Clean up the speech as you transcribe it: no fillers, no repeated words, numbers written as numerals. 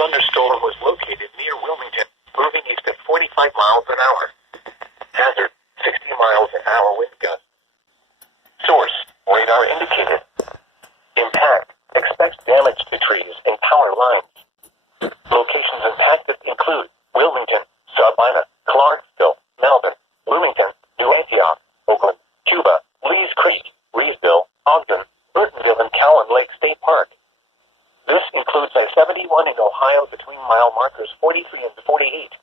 thunderstorm was located near Wilmington, moving east at 45 miles an hour. Hazard, 60 miles an hour wind gust. Source, radar indicated. Impact, expects damage to trees and power lines. Locations impacted include Wilmington, Sabina, Clarksville, Melbourne, Bloomington, New Antioch, Oakland, Cuba, Lees Creek, Reesville, Ogden, Burtonville, and Cowan Lake State Park. This includes I-71 in Ohio between mile markers 43 and 48.